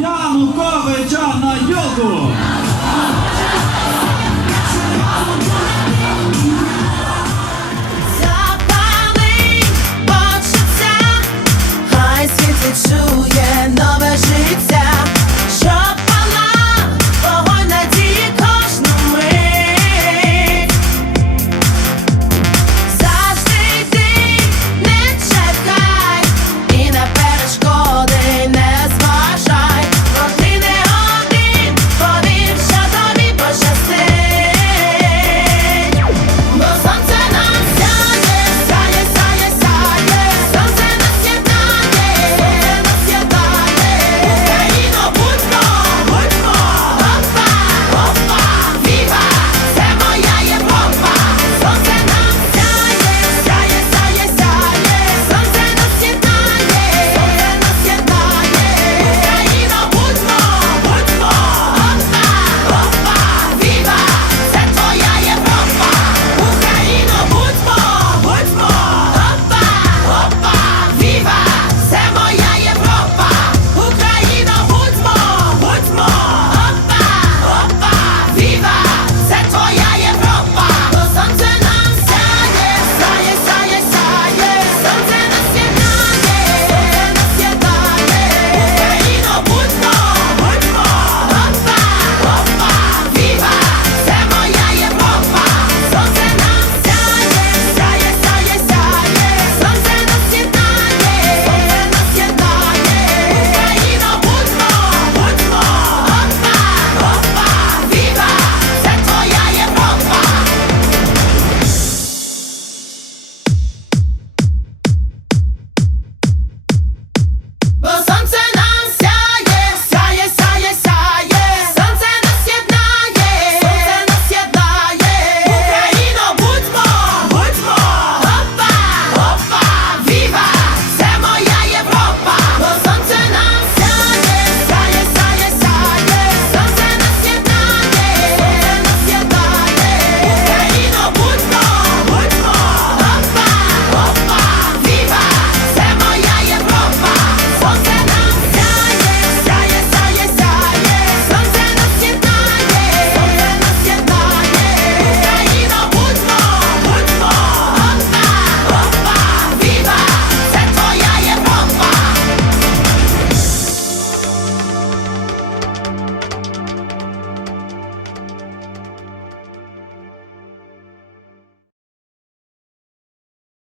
Януковича на йолку!